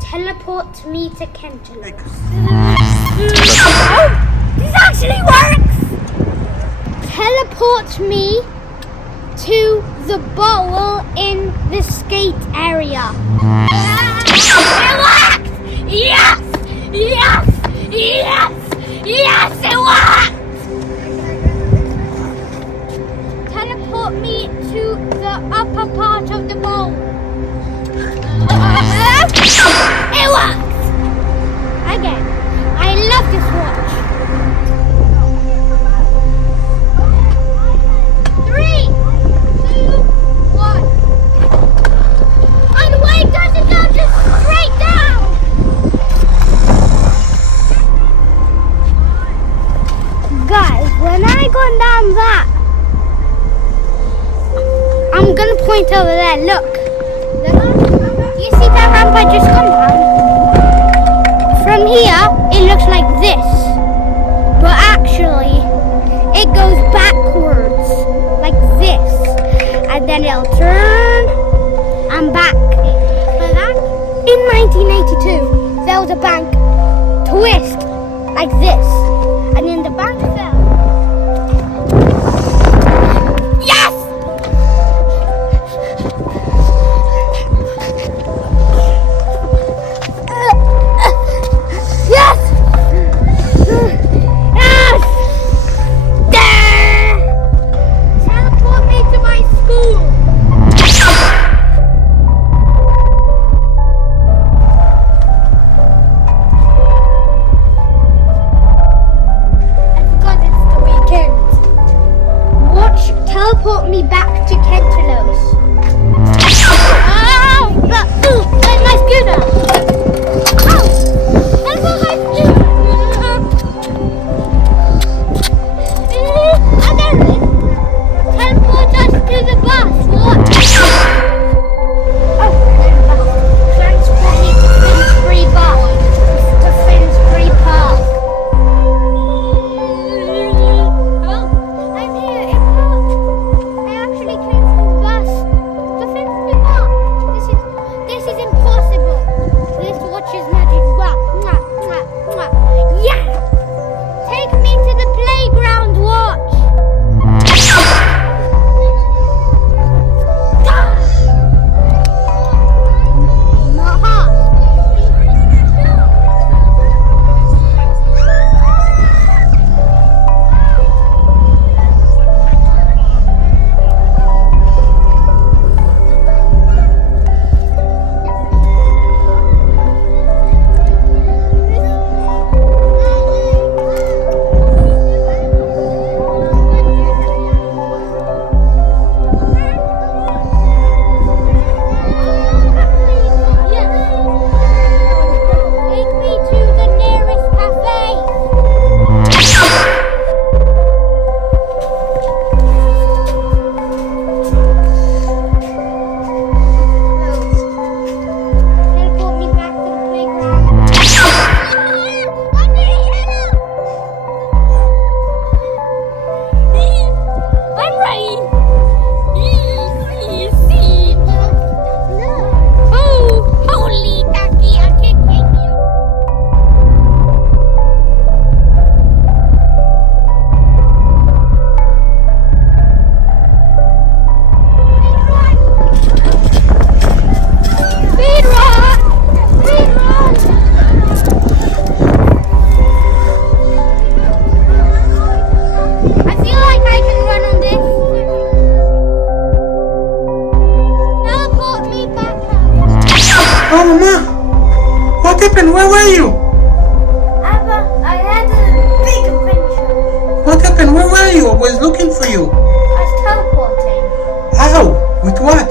Teleport me to Cantaloupe. Oh, this actually works! Teleport me to the bowl in the skate area. It worked! Yes! Yes! Yes! Yes, it worked! Teleport me to the upper part of the bowl. It worked! Again, I love this watch. 3, 2, 1. And wait, does it go just straight down? Guys, when I go down that, I'm gonna point over there, look. You see that ramp I just come down? From here, it looks like this. But actually, it goes backwards, like this. And then it'll turn and back. But that, in 1982, there was a bank twist, like this. And then the bank fell. Yes! Teleport me back to Cantaloupe. Oh, but that's my scooter. Oh, that's what I do. And there it is. Teleport us to the bus. What? Oh, transport me to Finsbury Bus. To Finsbury Park. Oh, I'm here. I actually came from the bus to Finsbury Park. This is impossible. This watch is magic. Mwah, mwah, mwah, mwah. Yeah! Take me to the playground, watch. Not hard. Take me to the nearest cafe. Teleport me back to the playground. I'm ready. Oh, holy ducky, I'm kicking you. Speed run! Speed run! I feel like I can run on this. Teleport me back home. Oh, Mama! What happened? Where were you? Abba, I had a big adventure. What happened? Where were you? I was looking for you. I was teleporting. How? With what?